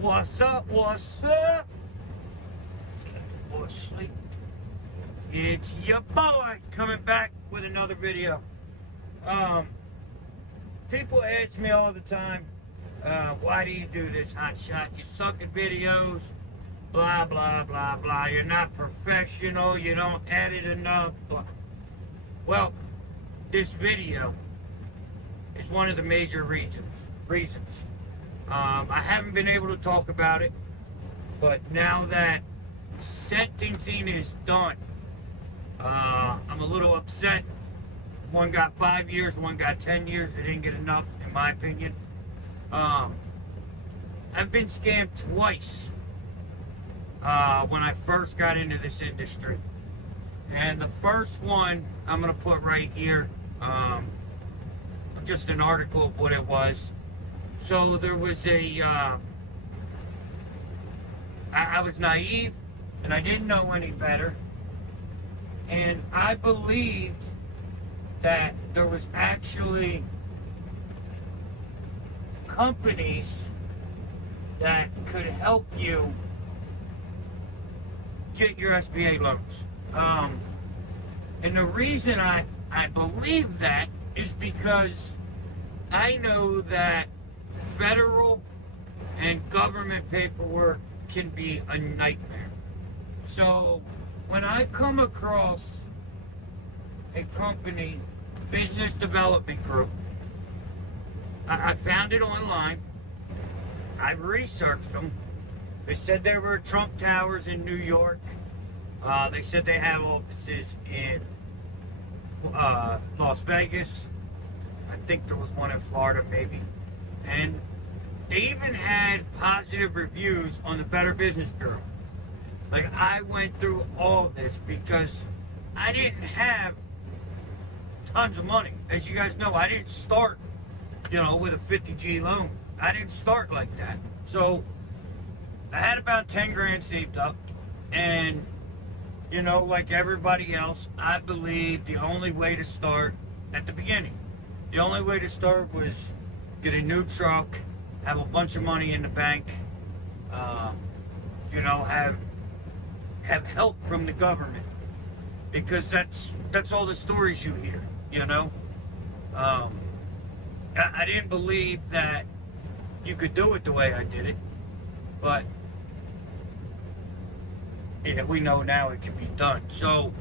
What's up? What's up? Or sleep. It's your boy coming back with another video. People ask me all the time, why do you do this, Hotshot? You suck at videos, blah, blah, blah, blah. You're not professional. You don't edit enough. Blah. Well, this video is one of the major reasons. I haven't been able to talk about it, but now that sentencing is done, I'm a little upset. One got 5 years, one got 10 years. They didn't get enough, in my opinion. I've been scammed twice when I first got into this industry. And the first one I'm going to put right here, just an article of what it was. So there was I was naive and I didn't know any better. And I believed that there was actually companies that could help you get your SBA loans. And the reason I believe that is because I know that federal and government paperwork can be a nightmare. So when I come across a company, business development group, I found it online. I researched them. They said they were Trump Towers in New York. They said they have offices in Las Vegas. I think there was one in Florida, maybe. And they even had positive reviews on the Better Business Bureau. Like, I went through all this because I didn't have tons of money. As you guys know, I didn't start, with a 50G loan. I didn't start like that. So I had about 10 grand saved up. And, like everybody else, I believe the only way to start at the beginning, the only way to start was get a new truck, have a bunch of money in the bank, have help from the government, because that's all the stories you hear. I didn't believe that you could do it the way I did it, but yeah, we know now it can be done. So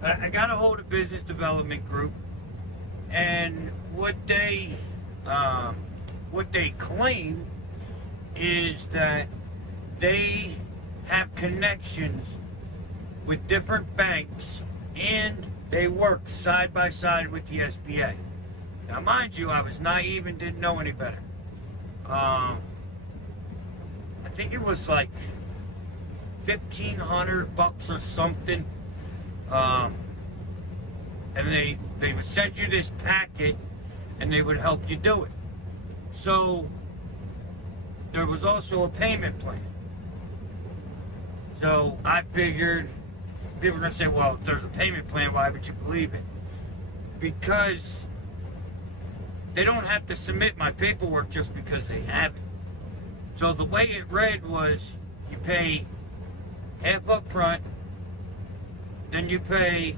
I got a hold of business development group, and what they claim is that they have connections with different banks and they work side by side with the SBA. Now, mind you, I was naive and didn't know any better. I think it was like $1,500 or something. And they would send you this packet and they would help you do it. So there was also a payment plan. So I figured, people are going to say, well, if there's a payment plan, why would you believe it? Because they don't have to submit my paperwork just because they have it. So the way it read was, you pay half up front, then you pay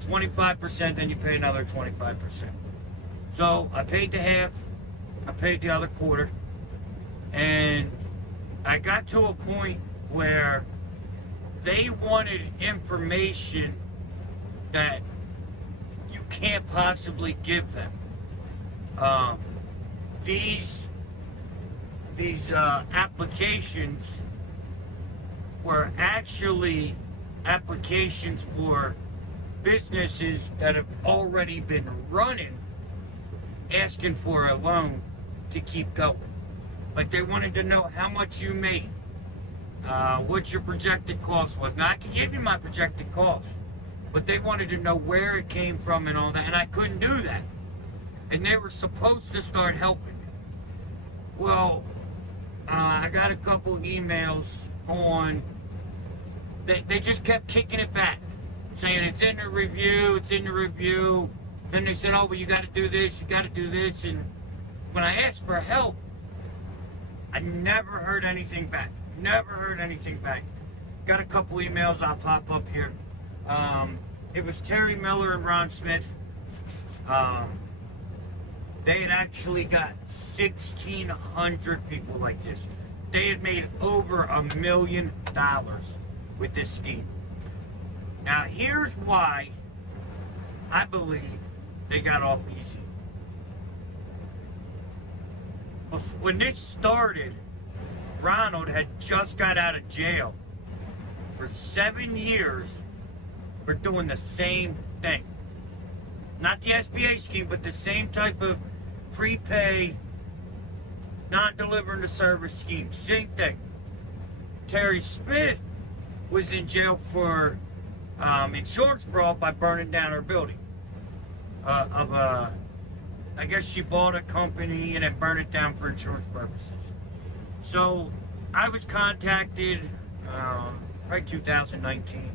25%, then you pay another 25%. So I paid the half, I paid the other quarter, and I got to a point where they wanted information that you can't possibly give them. These applications were actually applications for businesses that have already been running, asking for a loan to keep going. Like, they wanted to know how much you made, what your projected cost was. Now, I can give you my projected cost, but they wanted to know where it came from and all that, and I couldn't do that. And they were supposed to start helping me. Well, I got a couple emails on, they just kept kicking it back, saying it's in the review, it's in the review. Then they said, oh, well, you got to do this, you got to do this. And when I asked for help, I never heard anything back. Never heard anything back. Got a couple emails I'll pop up here. It was Terry Miller and Ron Smith. They had actually got 1,600 people like this. They had made over $1 million with this scheme. Now, here's why I believe they got off easy. When this started, Ronald had just got out of jail for 7 years for doing the same thing. Not the SBA scheme, but the same type of prepay, not delivering the service scheme. Same thing. Terry Smith was in jail for insurance fraud by burning down her building. I guess she bought a company and then burned it down for insurance purposes. So I was contacted right 2019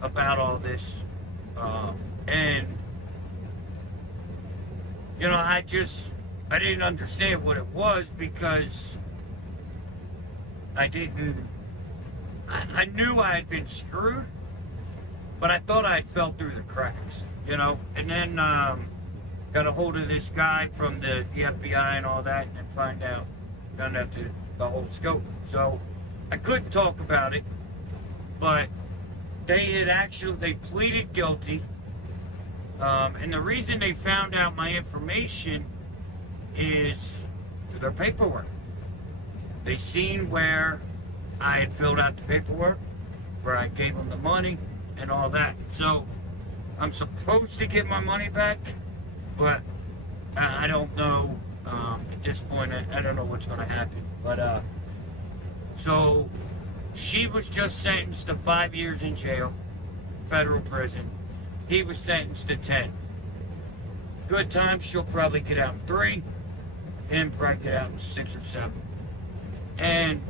about all this, and you know, I didn't understand what it was because I knew I had been screwed, but I thought I had fell through the cracks, you know. And then got a hold of this guy from the FBI and all that, and found out the whole scope. So I couldn't talk about it, but they pleaded guilty. And the reason they found out my information is through their paperwork. They seen where I had filled out the paperwork, where I gave them the money and all that. So I'm supposed to get my money back, but I don't know. At this point, I don't know what's going to happen. But so she was just sentenced to 5 years in jail, federal prison. He was sentenced to 10. Good times, she'll probably get out in 3. Him probably get out in 6 or 7. And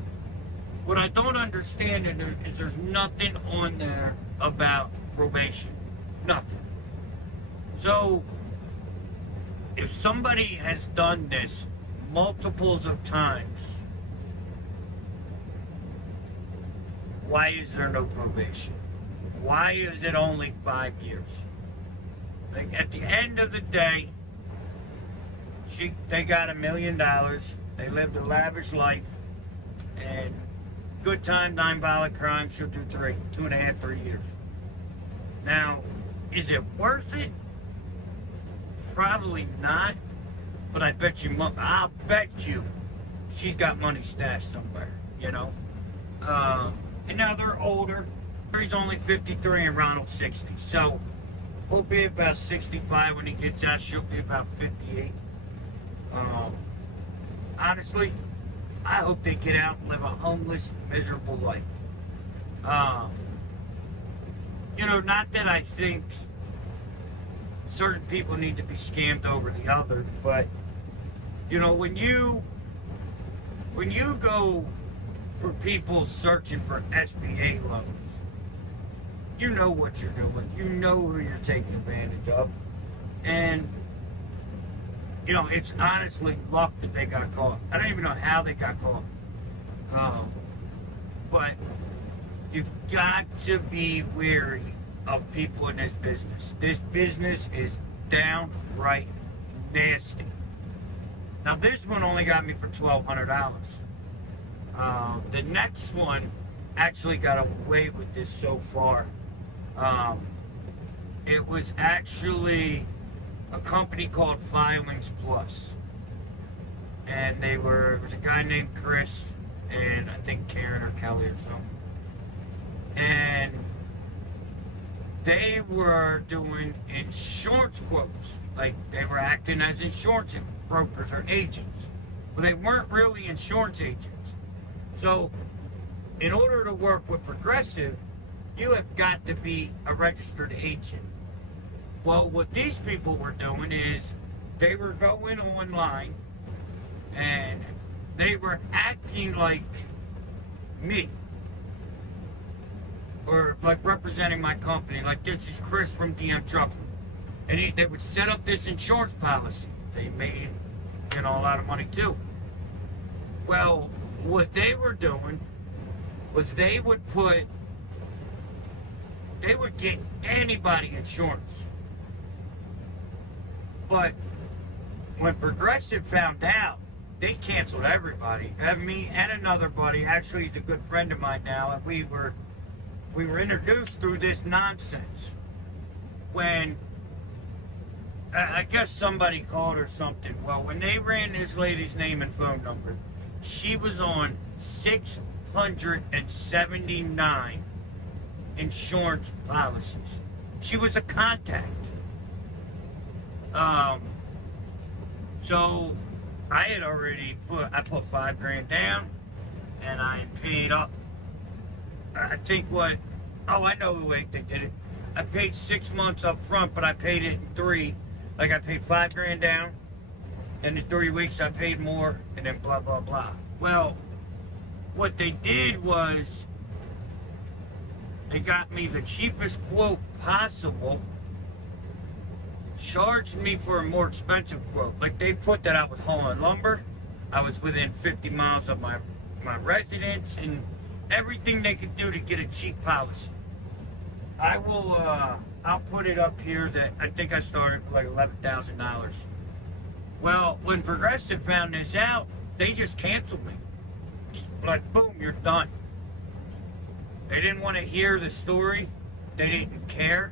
what I don't understand is there's nothing on there about probation. Nothing. So if somebody has done this multiples of times, why is there no probation? Why is it only 5 years? Like, at the end of the day, they got $1 million. They lived a lavish life, and good time, non-violent crime, she'll do 2.5, 3 years. Now, is it worth it? Probably not, but I'll bet you she's got money stashed somewhere, you know? And now they're older. He's only 53 and Ronald's 60. So he'll be about 65 when he gets out. She'll be about 58. Honestly, I hope they get out and live a homeless, miserable life. You know, not that I think certain people need to be scammed over the others, but you know, when you go for people searching for SBA loans, you know what you're doing. You know who you're taking advantage of. And, you know, it's honestly luck that they got caught. I don't even know how they got caught. But you've got to be wary of people in this business. This business is downright nasty. Now, this one only got me for $1,200. The next one actually got away with this so far. It was actually a company called Filings Plus, and it was a guy named Chris and I think Karen or Kelly or something, and they were doing insurance quotes, like they were acting as insurance brokers or agents, but they weren't really insurance agents. So in order to work with Progressive, you have got to be a registered agent. Well, what these people were doing is they were going online and they were acting like me, or like representing my company, like this is Chris from DM Truck. And they would set up this insurance policy. They made, you know, a lot of money too. Well, what they were doing was they would get anybody insurance. But when Progressive found out, they canceled everybody. Me and another buddy, actually he's a good friend of mine now, and we were introduced through this nonsense. When I guess somebody called or something. Well, when they ran this lady's name and phone number, she was on 679 insurance policies. She was a contact. So I had already put $5,000 down, and I paid up. I think I know the way they did it. I paid 6 months up front, but I paid it in 3. Like I paid $5,000 down, and in 3 weeks I paid more, and then blah, blah, blah. Well, what they did was they got me the cheapest quote possible, charged me for a more expensive quote. Like they put that I was hauling lumber, I was within 50 miles of my residence, and everything they could do to get a cheap policy. I'll put it up here that I think I started for like $11,000. Well, when Progressive found this out, they just canceled me. Like, boom, you're done. They didn't want to hear the story. They didn't care.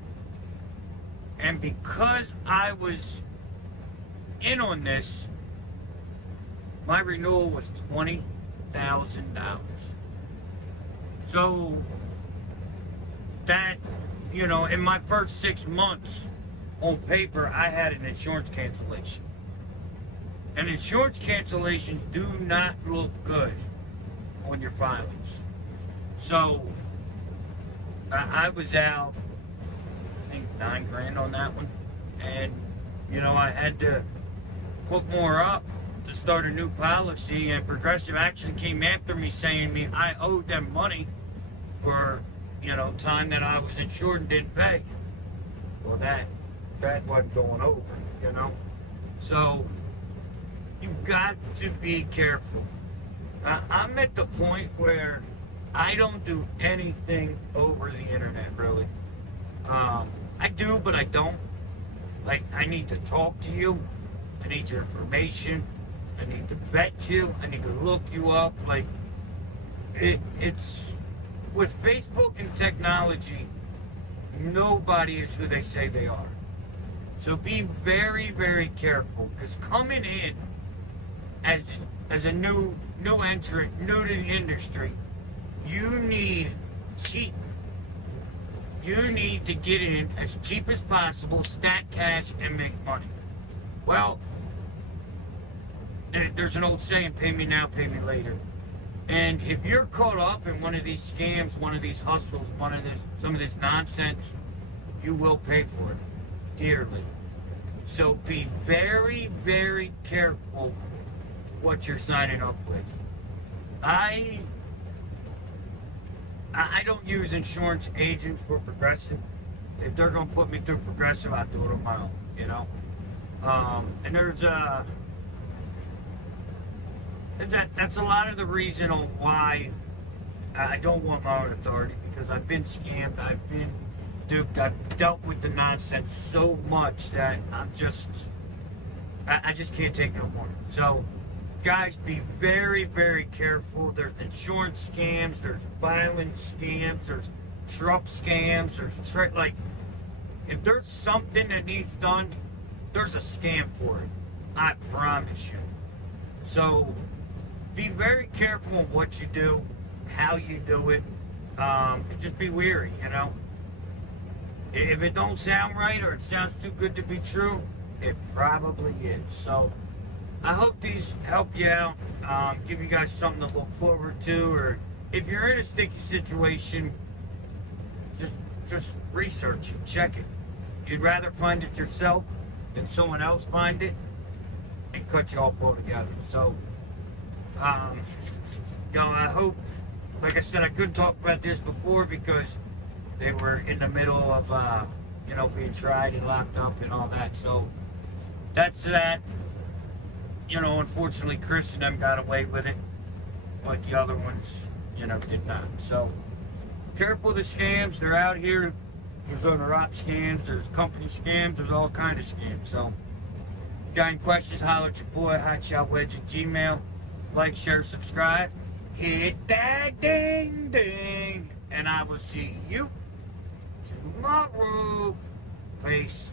And because I was in on this, my renewal was $20,000. So that, in my first 6 months on paper, I had an insurance cancellation. And insurance cancellations do not look good on your filings. So I was out, I think $9,000 on that one. And, I had to put more up to start a new policy, and Progressive actually came after me saying I owed them money for time that I was insured and didn't pay. Well, that wasn't going over, So you've got to be careful. I'm at the point where I don't do anything over the internet, really. I do, but I don't. Like, I need to talk to you. I need your information. I need to vet you. I need to look you up. Like, it's... With Facebook and technology, nobody is who they say they are. So be very, very careful, because coming in as a new entrant, new to the industry, you need cheap. You need to get in as cheap as possible, stack cash, and make money. Well, there's an old saying, pay me now, pay me later. And if you're caught up in one of these scams, one of these hustles, some of this nonsense, you will pay for it dearly. So be very, very careful what you're signing up with. I don't use insurance agents for Progressive. If they're going to put me through Progressive, I'll do it on my own, And there's that's a lot of the reason on why I don't want my own authority, because I've been scammed, I've been duped, I've dealt with the nonsense so much that I just can't take no more. So, guys, be very, very careful. There's insurance scams, there's violent scams, there's truck scams, there's if there's something that needs done, there's a scam for it. I promise you. So, be very careful of what you do, how you do it, and just be wary, If it don't sound right or it sounds too good to be true, it probably is. So I hope these help you out, give you guys something to look forward to, or if you're in a sticky situation, just research it, check it. You'd rather find it yourself than someone else find it and cut you off altogether. So I hope, like I said, I couldn't talk about this before because they were in the middle of, being tried and locked up and all that. So that's that. Unfortunately, Chris and them got away with it. but the other ones, did not. So careful of the scams. They're out here. There's owner-op scams. There's company scams. There's all kind of scams. So got any questions, holler at your boy, HotshotWedge at Gmail. Like, share, subscribe. Hit that ding ding. And I will see you tomorrow. Peace.